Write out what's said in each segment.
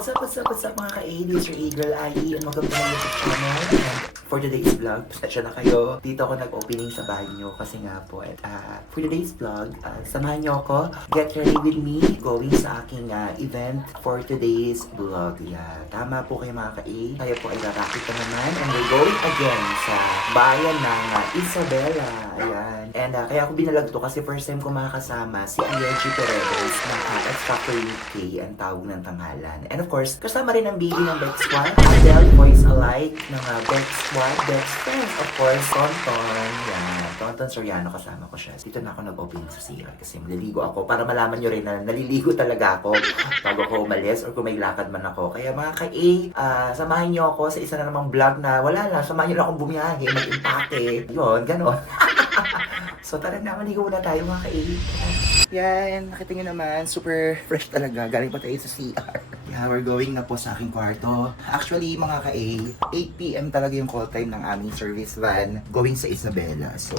What's up mga ka-A? This is your A-Girl Ai and welcome to my YouTube channel. And for today's vlog, pasensya na kayo. Dito ako nag-opening sa bahay nyo kasi nga po. For today's vlog, samahan nyo ako. Get ready with me going sa aking event for today's vlog. Yeah, tama po kayo mga ka-A. Tayo po ay rarakit na naman and we're going again sa bayan ng Isabela. Ayan. And kaya ako binalag to kasi first time ko makakasama si Ayeji Perez ng X Factor UK ang tawag ng tanghalan. And of course, kasama rin ang baby ng Bex Squad, Adele, Voice Alike ng Bex Squad, Bex Friends, of course, Tonton. Yan, Tonton Soriano kasama ko siya. Dito na ako nag-open sa CR kasi maliligo ako para malaman nyo rin na naliligo talaga ako bago ako umalis or kung may lakad man ako. Kaya mga ka-A, samahin nyo ako sa isa na namang vlog na wala lang, samahin nyo lang akong bumiyahe, mag-impake. Yun, ganon. So tara na, maligo na tayo mga ka-A. Yan, nakita nyo naman, super fresh talaga. Galing pa tayo sa CR. Yeah, we're going na po sa aking kwarto. Actually, mga ka-A, 8 PM talaga yung call time ng aming service van going sa Isabela. So,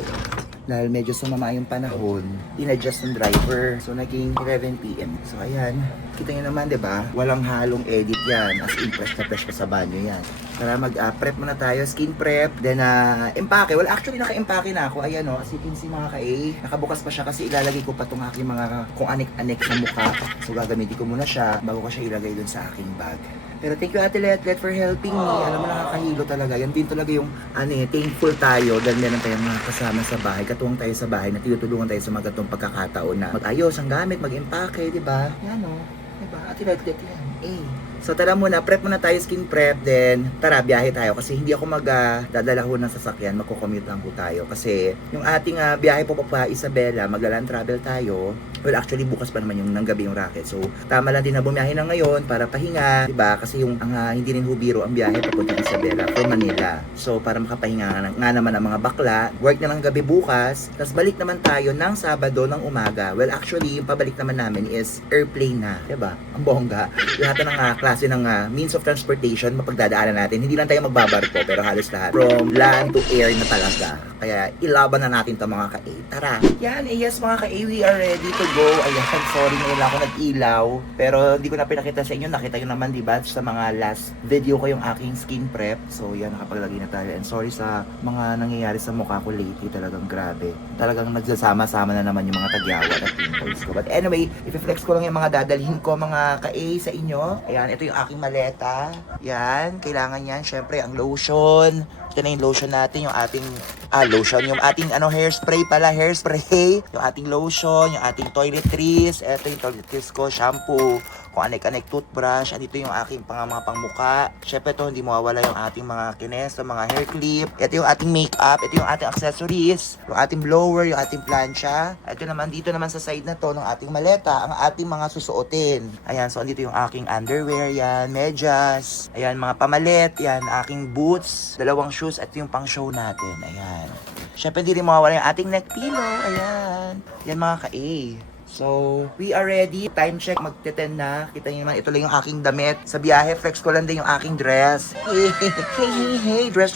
dahil medyo sumama yung panahon, in-adjust ng driver. So, naging 11 PM. So, ayan. Kita nyo naman, di ba? Walang halong edit yan. As in, fresh na fresh pa sa banyo yan. Tara, mag-prep muna tayo. Skin prep. Then, empake. Well, actually, naka-empake na ako. Ayan, as you can see, mga ka-A. Nakabukas pa siya kasi ilalagay ko pa itong aking mga kung anik-anik na mukha. So, gagamitin ko muna siya bago ko siya ilagay dun sa aking bag. Pero thank you Ate Letlet for helping me. Alam mo, nakakahilo talaga. Yan din talaga yung thankful tayo dahil meron tayong mga kasama sa bahay. Katuwang tayo sa bahay na tinutulungan tayo sa mga gatong pagkakataon na mag-ayos ang gamit, mag-empake, di ba? Yan o. Diba? Ate Letlet yan. So tara muna, prep muna tayo, skin prep, then tara, biyahe tayo kasi hindi ako dadala ho ng sasakyan, magko-commute lang po tayo kasi yung ating biyahe po pa Isabela, magla-land travel tayo. Well, actually bukas pa naman yung ng gabi yung racket. So tama lang din na bumiyahe na ngayon para pahinga, 'di ba? Kasi yung hindi rin hubiro ang biyahe papunta Isabela from Manila. So para makapahinga nga naman ang mga bakla, work na ng gabi bukas, tapos balik naman tayo ng Sabado ng umaga. Well, actually yung pabalik naman namin is airplane na, 'di ba? Ang bongga. Lahat ng klase ng means of transportation mapagdadaanan natin. Hindi lang tayo magbabarko pero halos lahat from land to air na talaga. Kaya ilaban na natin 'to mga ka-A. Tara. Yan, yes mga ka-A, we are ready to go. Ayan, sorry ngayon lang ako nag-ilaw. Pero hindi ko na pinakita sa inyo. Nakita nyo naman, diba, sa mga last video ko yung aking skin prep. So, yan, nakapaglagay na tayo. And sorry sa mga nangyayari sa mukha ko lately. Talagang grabe. Talagang nagsasama-sama na naman yung mga tagyawan at pimples ko. But anyway, i-flex ko lang yung mga dadalhin ko, mga ka-A, sa inyo. Ayan, ito yung aking maleta. Yan, kailangan yan. Syempre, ang lotion. Ito na yung lotion natin, yung ating lotion, yung ating hairspray pala, hairspray, yung ating lotion, yung ating toiletries, ito yung toiletries ko, shampoo, kung anek-anek toothbrush, andito yung aking mga pangmuka. Syempre ito, hindi mawawala yung ating mga kines, mga hair clip, ito yung ating makeup, ito yung ating accessories, yung ating blower, yung ating plancha. Ito naman, dito naman sa side na to ng ating maleta, ang ating mga susuotin. Ayan, so andito yung aking underwear, yan, medyas, ayan, mga pamalit, yan, aking boots, dalawang shoes, at yung pang show natin, ayan. Syempre hindi rin mawawala yung ating neck pillow, ayan. Yan mga ka-A. So, we are ready. Time check, magte-10 na. Kita niyo naman, ito lang yung aking damit. Sa biyahe, flex ko lang din yung aking dress. Hey, dress.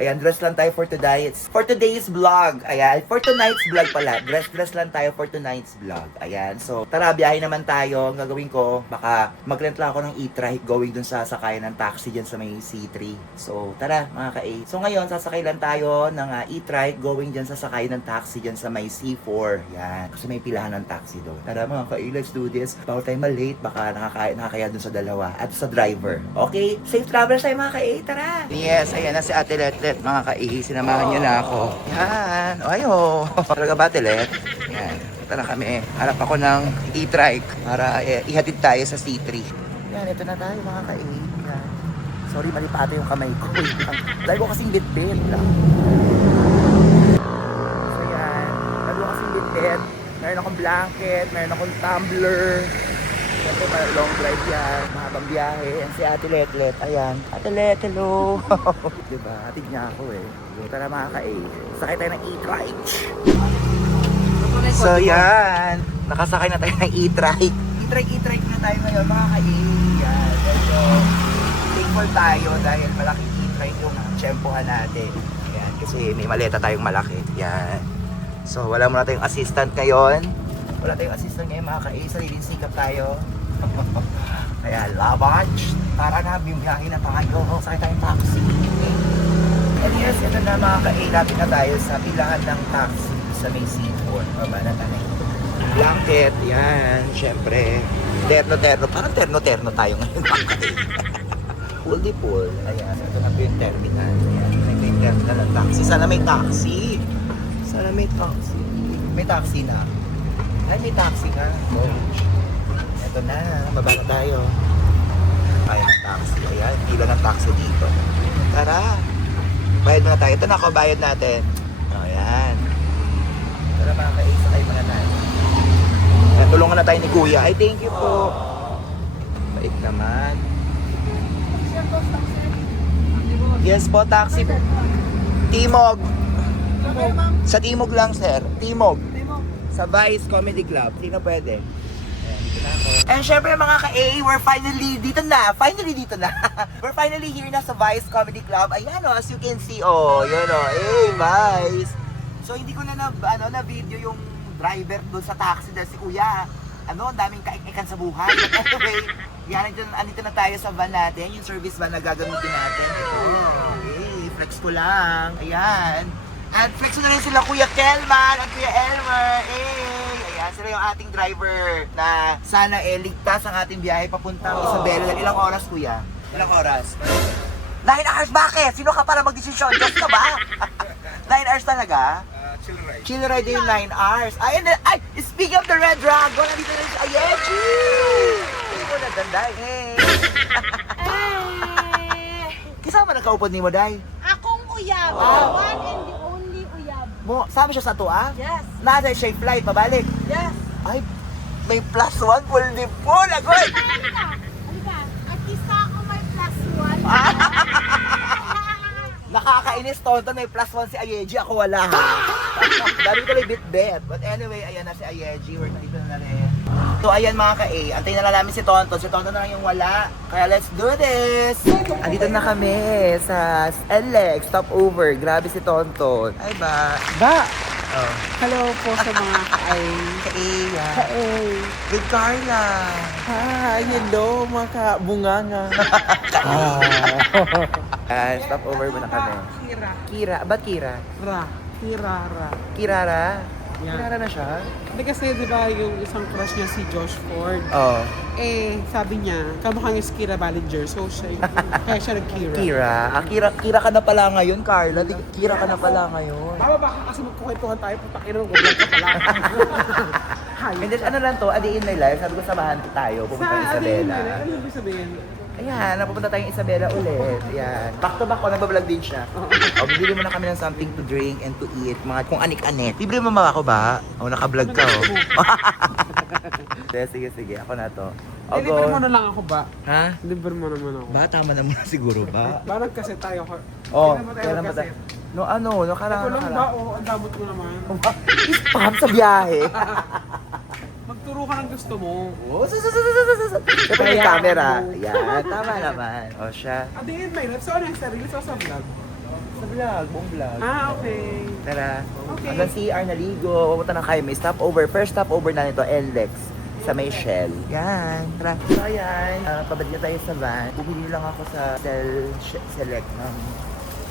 Ayan, dress lang tayo for today. It's for today's vlog. Ayan, for tonight's vlog pala. Dress lang tayo for tonight's vlog. Ayan, so, tara, biyahe naman tayo. Ang gagawin ko, baka mag-rent lang ako ng e-trike going dun sa sakayan ng taxi dyan sa may C3. So, tara, mga ka-A. So, ngayon, sasakay lang tayo ng e-trike going dyan sa sakayan ng taxi dyan sa may C4. Yan, kasi may pilahan ng taxi doon. Tara mga ka-A, let's do this. Bawal tayo malate, baka nakakaya dun sa dalawa at sa driver. Okay? Safe travels tayo mga ka-A, tara! Yes, ayan na si Ate Letlet, mga ka-A, sinamahan niyo na ako. Yan, ayo. Talaga ba, Ate Let? Yan, tara kami. Harap ako ng e-trike para ihatid tayo sa C3. Yan, ito na tayo mga ka-A. Yan. Sorry, mali pa ata yung kamay ko. Dahil ko kasing bit-bit lang. So yan, dahil ko kasing bit-bit. Meron akong blanket, meron akong tumbler. Siyempre, long drive yan, mahabang biyahe. Yan si Ate Letlet, ayan. Ate Let, hello! Diba, hatid niya ako eh. So, tara mga ka-A, sakay tayo ng e-trike. So yan, nakasakay na tayo ng e-trike. E-trike na tayo ngayon mga ka-A. Yan, so thankful tayo dahil malaking e-trike yung tsempohan natin. Yan, kasi may maleta tayong malaki. Yan. So wala muna tayong assistant ngayon. Wala tayong assistant ngayon mga ka-A. Sariling sikap tayo. Kaya labanch, para na biyahe na tayo. Sakay tayong taxi. And yes, ito na mga ka-A, na tayo sa pilahan ng taxi sa may seaport. Baba na tayo. Blanket, yan, syempre. Terno-terno, parang terno-terno tayo ngayon. Pool di pool. Ayan, ito na po yung terminal. Ayan, may terminal ng taxi. Sana may taxi. Sana may taxi. May taxi na. Ay, may taxi ka. Coach. Ito na, baba na tayo. Ayan ang taxi. Ayan, pila ng taxi dito. Tara. Bayad na tayo. Ito na ako, bayad natin. Ayan. Tara mga ka-A, sakay muna tayo. Ayan, tulungan na tayo ni Kuya. Ay, thank you po. Bait naman. Yes po, taxi. Timog. Sa Timog lang, sir. Timog. Sa Vice Comedy Club. Sino pwede? Ayan, dito na ako. And syempre mga ka-A, we're finally dito na. Finally dito na. We're finally here na sa Vice Comedy Club. Ayan o, as you can see. Oh, yun o. Hey, Vice. So hindi ko na na-video yung driver doon sa taxi dahil si Kuya. Ang daming kaikikan sa buhay. But anyway, yan, andito na tayo sa van natin. Yung service van na gagamitin natin. Ito. Hey, flex ko lang. Ayan. At flex na rin sila Kuya Kelman at Kuya Elmer. Hey! Ayan, sila yung ating driver na sana ligtas ang ating biyahe papuntang Isabela. Ilang oras, Kuya? Ilang oras? 9 hours? Bakit? Sino ka para magdesisyon? Just ka ba? 9 hours talaga? Chill ride. Chill ride din 9 hours. Ay, speaking of the Red Dragon, nandito na si Ayechi! Hindi mo naganday. Hey! Kisama na kaupod ni mo, Day? Akong uyab. One and the only uyab. Sama siya sa tuwa? Yes. Nasa siya yung flight, pabalik. Yes. Ay, may +1 full di full. Agoy! Halika. Artista ako may +1. Nakakainis, tonto. May +1 si Ayeji. Ako wala, ha? Dami ko lang bit-bet. But anyway, ayan na si Ayeji. We're dito na rin. So, ayan mga ka-A. Antayin na lang namin si Tonton. Si Tonton na lang yung wala. Kaya let's do this! Andito na kami sa LX Stopover. Grabe si Tonton. Ay ba? Ba! Oh. Hello po sa mga kaay. Ka-A, yan. Kaay. With Carla. Hi, hello mga kabunganga. Stopover muna kami. Kira. Kira. Ba't Kira? Kirara. Kirara? Yan. Kirara na siya? Hindi kasi di ba yung isang crush niya si Josh Ford. Oo. Sabi niya, kamukha niya si Kira Ballinger. So siya kaya siya nag-Kira. Kira? Kira ka na pala ngayon, Carla. Kira ka na pala ngayon. Baba ka kasi magkukwentuhan tayo. Putak ina ng vlog ka pala. Hi. And then, ano lang to, a day in my life, sabi ko samahan tayo, pupunta ng Isabela. Ano ibig sabihin? Ayan, napupunta tayong Isabela ulit. Ayan. Back to back ko, nagbablog din siya. O, bibili mo na kami ng something to drink and to eat. Mga kung anik-anik. Bibili mo mga ako ba? O, nakablog ka, o. Sige, ako na to. O, Libre mo na lang ako ba? Ha? Libre mo naman ako. Ba, tama na muna siguro ba? Parang kasi tayo. Oh, Kailan ba tayo? No, Ito lang ba? O, ang damot mo naman. Spam sa biyahe. Magturo ka ng gusto mo. Oh, ito may camera. Yan, tama naman. O siya. At the end, may life. So, ano yung sarili? So, sa vlog? Sa vlog, buong vlog. Okay. Tara. Okay. Hanggang CR naligo. Pupunta na kayo. May stopover. First stopover na nito, LX. Sa may Shell. Yan. Tara. So, ayan. Pabalik na tayo sa van. Bumili lang ako sa Select ng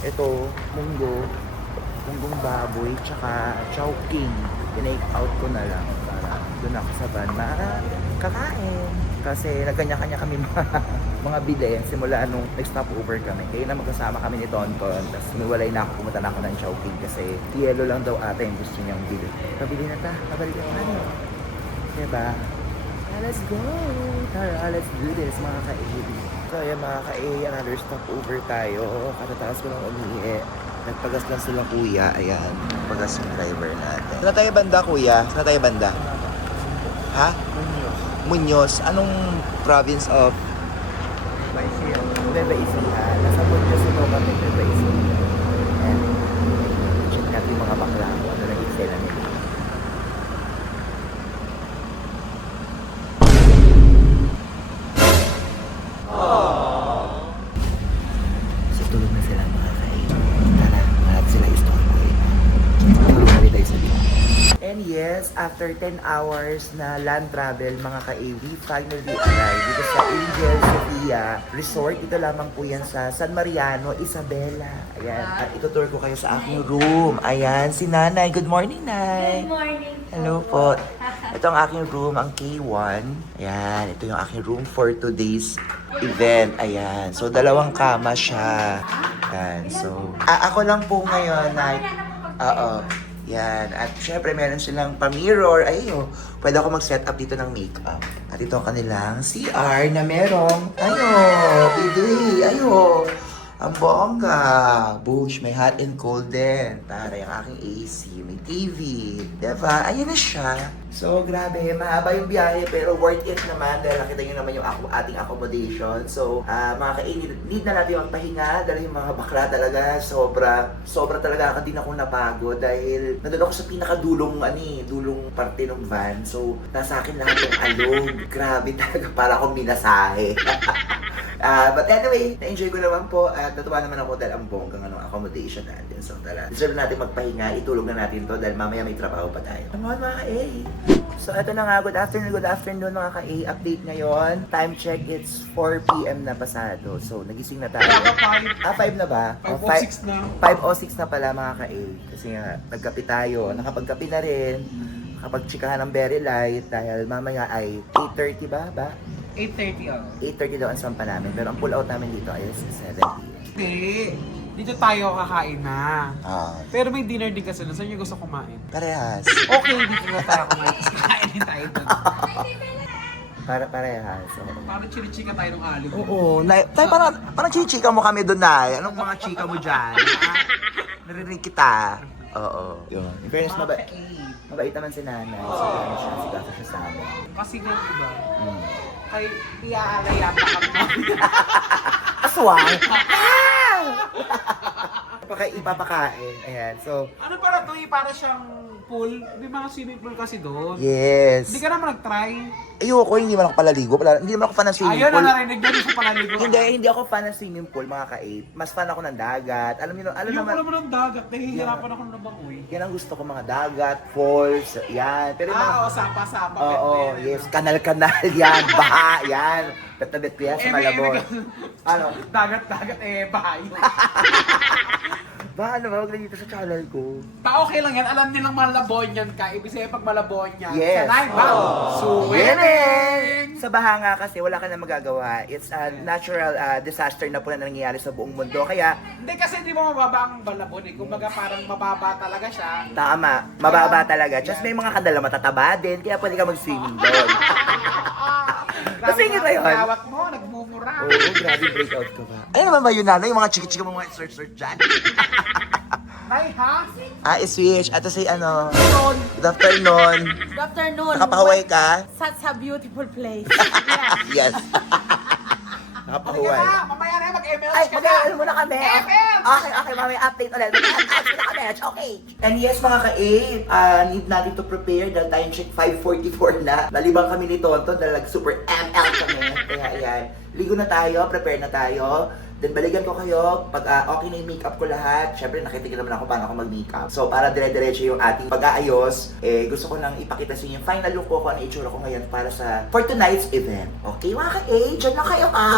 ito, munggong baboy, tsaka chowking. Tinake out ko na lang para doon ako sa van kakain. Kasi nagkanya-kanya kami mga bili simula nung nag-stop over kami. Kaya na magkasama kami ni Tonton. Tapos humiwalay na ako, pumunta na ako ng chowking kasi yellow lang daw ata yung gusto niyang bili. Pabili na ta, pabalik na tayo. Diba? Let's go! Tara, let's do this mga ka-A. So ayan mga ka-A, another stopover tayo. Katataas ko lang umihi. Nagpagas lang silang kuya. Ayan, pagas yung driver natin. Saan tayo banda, kuya? Saan tayo banda? Ha? Muñoz. Anong province of? Nueva Ecija. Nasa Muñoz ito kami, Nueva Ecija. And check natin yung mga bakla ko. Ano nang eksena nila. So tulog na sila mga kain. Tara, lahat sila istorboy. Tulog na rin tayo sa bilang. And yes, after 10 hours na land travel, mga ka-AV, finally arrived dito sa Angel Sofia Resort. Dito lamang po yan sa San Mariano, Isabela. Ayan, at itutour ko kayo sa aking room. Ayan, si Nanay. Good morning, Nay. Good morning. Hello po. Ito ang aking room, ang K1. Ayan, ito yung aking room for today's event. Ayan, so dalawang kama siya. Ayan, so ako lang po ngayon, Nay. Oo. Yan. At syempre, meron silang pa-mirror. Ayun, pwede ako mag-set up dito ng makeup. At ito ang kanilang CR na merong, bibi, ang bongga. Bush, may hot and cold din. Taray, ang aking AC, may TV. Diba? Ayan na siya. So, grabe, mahaba yung biyahe pero worth it naman dahil nakita nyo naman yung ating accommodation. So, mga need na natin magpahinga dahil yung mga bakla talaga, sobra talaga din ako napagod dahil nandun ako sa pinakadulong, dulong parte ng van. So, nasa akin lahat yung alog. Grabe talaga, para akong minasahe. But anyway, na-enjoy ko naman po at natuwa naman ako dahil ang bonggang accommodation natin. So, tara, deserve natin magpahinga, itulog na natin to dahil mamaya may trabaho pa tayo. Come on, mga ka-A! So, ito na nga, good afternoon mga ka-A. Update ngayon. Time check, it's 4 p.m. na pasado. So, nagising na tayo. 5 na ba? 5:06 na. 5:06 na pala mga ka-A. Kasi nga, nagkape tayo. Nakapagkape na rin. Nakapagtsikahan ng very light dahil mamaya ay 8:30 ba? 8:30 ako. 8:30 daw ang sampa namin. Pero ang pull out namin dito ay 7 p.m. Hindi. Dito tayo kakain na. Pero may dinner din kasi. Saan yung gusto kumain? Parehas. Okay, dito na tayo kumain. Tapos kakain din tayo doon. Parehas. Parang chinichika tayo ng alog. Oo. Tayo parang chichika mo kami doon, Nay. Anong mga chika mo dyan? Narinig kita. Oo. Yun. In fairness, mabait naman si Nanay. Sigasa siya sa amin. Kasi nga, diba? Kay iaalaya pa kami. Aswang! Ipapakain. Ayan. So, Ano para to para siyang pool? May mga swimming pool kasi doon. yes. Hindi ka naman nag-try. Ayoko, hindi man ako palaligo. Hindi naman ako fan ng swimming Ayun, pool. narinig niyo sa palaligo. Hindi ako fan ng swimming pool, mga ka-8. Mas fan ako ng dagat. Alam niyo, Ayoko naman, naman ng dagat. Nahihirapan ako ng bangoy. yan ang gusto ko, mga dagat, falls, yan. Pero yung mga, Oo, sapa-sapa. oo, yes, kanal-kanal, yan, baha, yan. Bet ko yan sa Malabon. Ano? Dagat-dagat, bahay. Ba, ano ba? Huwag na dito sa channel ko. Okay lang yan. Alam nilang Malabon yan ka. Ibig sabihin pag Malabon yan. Yes. Sanay ba? Swimming! Sa baha nga kasi, wala ka na magagawa. It's a natural disaster na po na nangyayari sa buong mundo. Kaya, Hindi kasi hindi mo mababa ang Malabon eh. Kumbaga parang mababa talaga siya. tama, mababa talaga. Just may mga kandala matataba din, kaya pwede ka mag-swimming doon. Kasi yun ba yun? Gawat mo, nagmumura. Oo, grabe breakout ko ba? Ano naman ba yun, Nanay? Yung mga chika-chika mo mga search dyan. Nay, ha? Iswish. At si ano, Yun. good afternoon. Good afternoon. Nakapahuway ka? Such a beautiful place. Yes. Halika Nakapahuway. na, mamaya na mag-ML Ay, ka na. mag-aaral muna kami. FM! Okay, mamaya update ulit. Mag-update muna kami. Okay. And yes, mga ka-A, need natin to prepare dahil time check 5:44 na. Nalibang kami ni Tonto dahil super ML kami. Kaya ayan, ligo na tayo, prepare na tayo. Then balikan ko kayo pag okay na yung makeup ko lahat. Syempre nakita naman ako paano ako mag-makeup. So para dire-diretso yung ating pag-aayos, gusto ko nang ipakita sa inyo yung final look ko kung ano itsura ko ngayon para for tonight's event. Okay mga ka-A, dyan lang kayo ha.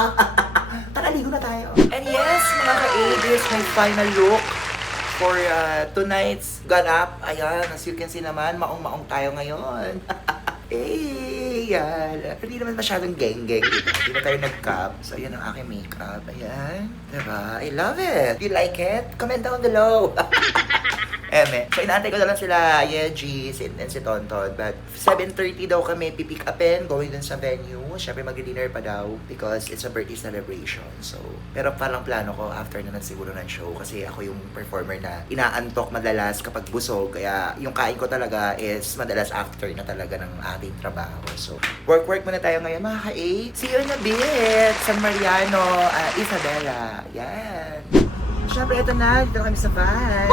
Tara, ligo na tayo. And yes, mga ka-A, this is my final look for tonight's ganap. Ayan, as you can see naman, maong-maong tayo ngayon. Yan. Hindi naman masyadong geng-geng, diba? Hindi na tayo nag-cup. So, ayan ang aking makeup. Ayan. Diba? I love it. Do you like it? Comment down below. So, inaantay ko na lang sila, Yeji, and si Tonton. But, 7:30 daw kami pipick upin, going dun sa venue. Siyempre, mag-dinner pa daw because it's a birthday celebration. So, pero parang plano ko, after naman siguro ng show. Kasi ako yung performer na inaantok madalas kapag busog. Kaya, yung kain ko talaga is madalas after na talaga ng ating trabaho. So, work muna tayo ngayon, mga ka-A. See you in a bit! San Mariano, Isabela. Yan. Siyempre, ito na. Dito kami sa van.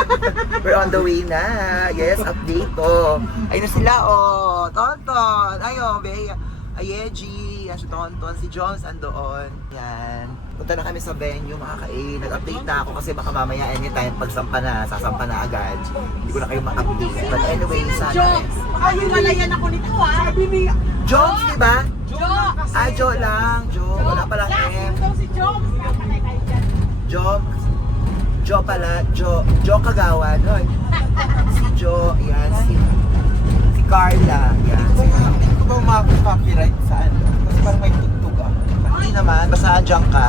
We're on the way na. Yes, update po. Ayun na sila, oh. Tonton. Ayo, Bea. Ayeji, yan si Tonton, si Jones andoon. Yan. Punta na kami sa venue, mga ka-A. Nag-update na ako kasi baka mamaya anytime pagsampa na, sasampa na agad. Hindi ko na kayo ma-update. But anyway, sana. Jokes! Baka himalayan ako nito ah! Sabi ni... Jones, di ba? Jokes! Ah, Jo lang. Jo. Wala palang Last M. year daw si Jokes! Kapalay kayo dyan. Jo pala. Jo Kagawan. Hoy. Si Jo, yan. Si Carla. Yan. Hindi ko ba makaka-copyright saan? Kasi parang may tugtog ah. Hindi naman, basta andyan ka.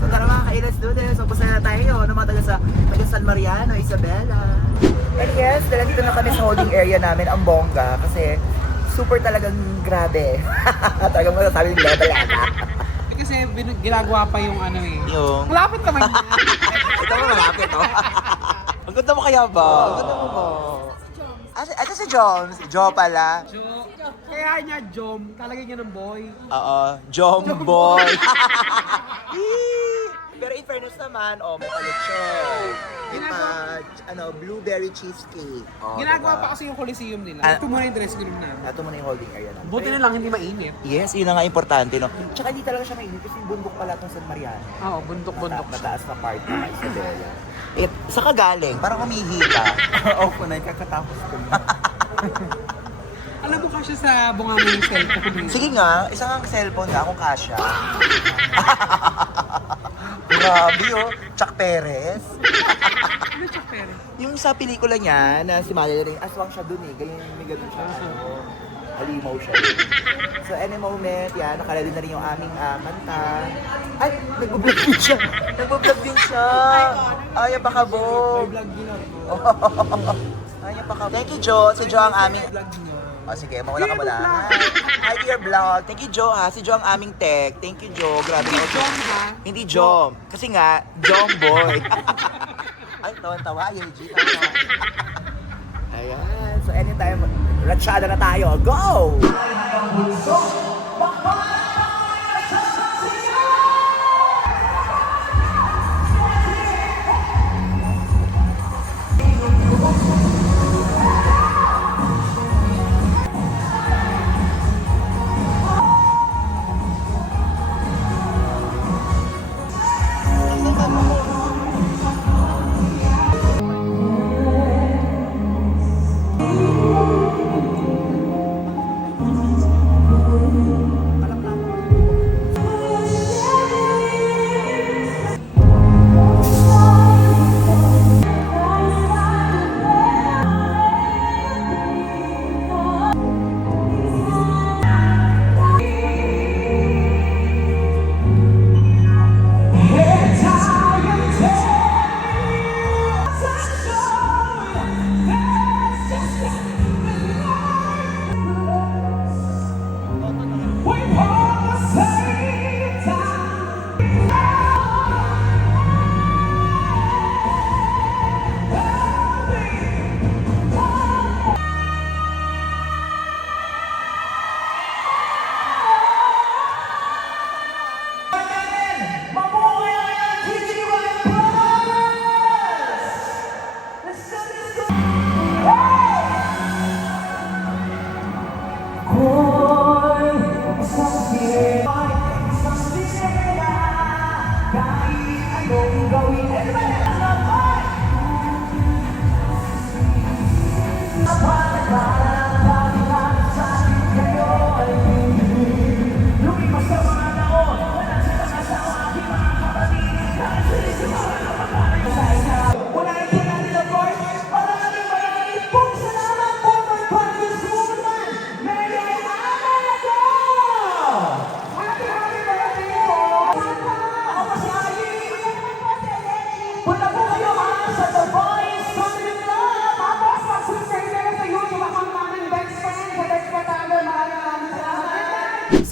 So tara mga ka-A, let's do this. So basta na tayo, no, mga taga San Mariano, Isabela. And yes, dahil dito na kami sa holding area namin, ang bongga, kasi super talagang grabe. Talagang masasabi ng level ata. Kasi ginagawa pa yung ano eh. Yung... Malapit naman yan. Ito mo malapit, oh. Ang ganda mo kaya ba? Ang ganda mo ba? Ito si Joms. Jo pala. Jo. Kaya niya Jom. Talagay niya ng boy. Oo, Jom Boy. Pero in fairness naman, may palitsyon. Blueberry cheesecake. Ginagawa pa kasi yung Coliseum nila. Ito muna yung dress room namin. Ito muna yung holding area namin. Buti na lang hindi mainit. Yes, yun na nga importante, no? Tsaka hindi talaga siya mainit kasi bundok pala itong San Mariano. Oo, bundok-bundok. Mataas na part ng Isabela. Sa kagaling, parang umihi ka. Oo po na, kakatapos ko na. Alam mo kasi sa bunga mo yung cellphone eh. Sige nga, isang ang cellphone nga, akong kasha. Grabe, oh. Chuck Perez. Ano siya, Pere? Yung sa pelikula niya, na si Madeline, aswang siya dun eh. Ganyan, may ganun siya. Halimaw siya dun. So, any moment, yan, nakalala na rin yung aming kanta. Ay, nag-vlog din siya. Nag-vlog din siya. Ay, pakabog. Vlog din ako. Ay, pakabog. Thank you, Jo. Si Jo ang aming... Oh, sige, mawala ka muna. Hi to your vlog. Thank you, Jo, ha. Si Jo ang aming tech. Thank you, Jo. Grabe. Hindi Jom ha? Hindi Jom. Kasi nga, Jom Boy. Ay, tawan-tawa. Ayan, G. Ayan. So, anytime, ratsyada na tayo. Go!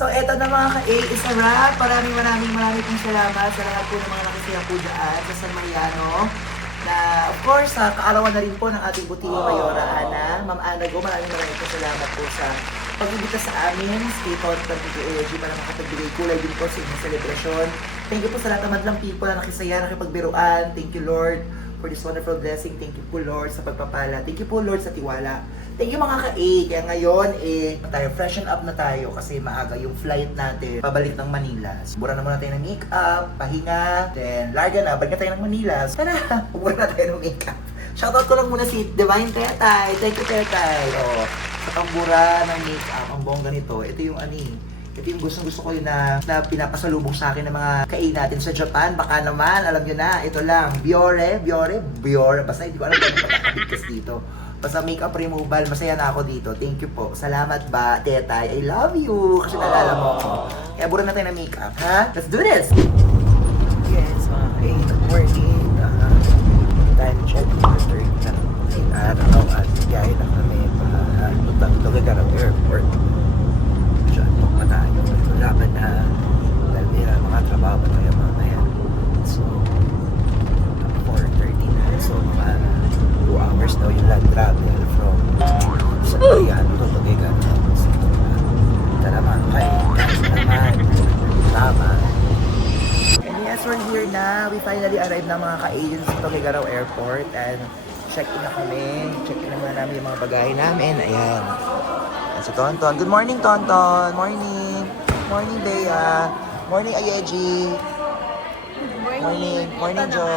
So, eto na mga ka-A, is a wrap. Maraming pong salamat sa lahat po ng mga nakasaya po dyan sa San Mariano. Na, of course, kaarawan na rin po ng ating butiwa Mayora Ana. Ma'am Ana Go, maraming po salamat po sa pag-ibita sa amin. Stay Tonton Video AG para makapagbigay kulay din po sa inyong celebration. Thank you po sa lahat ng madlang people na nakisaya, nakipagbiruan. Thank you, Lord, for this wonderful blessing. Thank you po, Lord, sa pagpapala. Thank you po, Lord, sa tiwala Thank you mga ka-A. Kaya ngayon, tayo, freshen up na tayo kasi maaga yung flight natin pabalik ng Manila. Bura na muna tayo ng makeup, pahinga, then larga na, balik na tayo ng Manila. Tara, bura na tayo ng makeup. Shoutout ko lang muna si Divine Tetay. Thank you, Tetay. Oh, sa pambura ng makeup, ang bongga nito. Ito yung ito yung gusto ko yun na pinapasalubong sa akin ng mga ka-A natin sa Japan. Baka naman, alam nyo na, ito lang. Biore. Basta hindi ko alam kung ano pagkakabigkas dito. Basta makeup removal, masaya na ako dito. Thank you po. Salamat ba, Tetay? I love you. Kasi nalala mo ako. Kaya bura na tayo ng makeup, ha? Let's do this! Yes, mga ka-A. Good morning. Time check. 4:30 na. Araw at biyahe na kami. Puntang Tuguegarao Airport. Diyan po pa tayo. Laban na. Dahil may mga trabaho pa tayo mamaya. So, 4:30 na. So, mga 2 hours daw yung land travel from sa Bayan to Tuguegarao. So, tara mga kayo. Naman. Tama. And yes, we're here na. We finally arrived na mga ka-agents sa Tuguegarao Airport. And check-in na kami. Check-in na muna namin yung mga bagahe namin. Ayan. Si Tonton. Good morning, Tonton. Morning. Morning, Bea. Morning, Ayeji. Morning, Jo.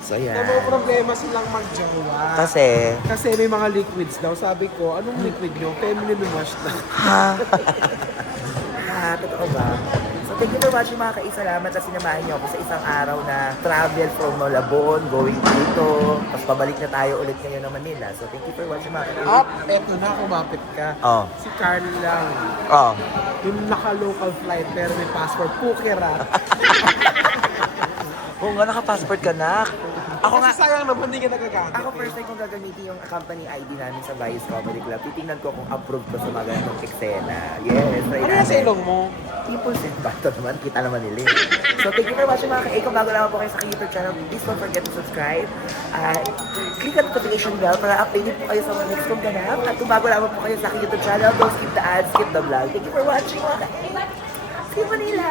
So, ayan. May problema silang mag-jowa. Kasi, Kasi may mga liquids daw. Sabi ko, anong liquid nyo? Feminine wash na. totoo ba? So, thank you for watching mga ka-A. Salamat na sinamahan niyo ako sa isang araw na travel from Malabon, going dito. Tapos pabalik na tayo ulit ngayon ng Manila. So, thank you for watching mga ka-A. Up, eto na, kumapit ka. Oh. Si Carl lang. Oh. Yung naka-local flight pero may passport. Pukera. Oo nga, naka-passport ka na. Ako nga, Kasi sayang naman, hindi ka nagagamit. ako first time kong gagamitin yung company ID namin sa Vice Comedy Club. Titingnan ko kung approved ko sa mga ganitong eksena. Yes, try Ano natin. yung sa ilong mo? People said, bato naman, kita naman nila. So, thank you for watching mga ka-A. Kung bago lang po kayo sa aking YouTube channel, please don't forget to subscribe. Click the notification bell para updated po kayo sa mga next kong ganap. At kung bago lang po kayo sa aking YouTube channel, don't skip the ads, skip the vlog. Thank you for watching mga ka-A. See you Manila!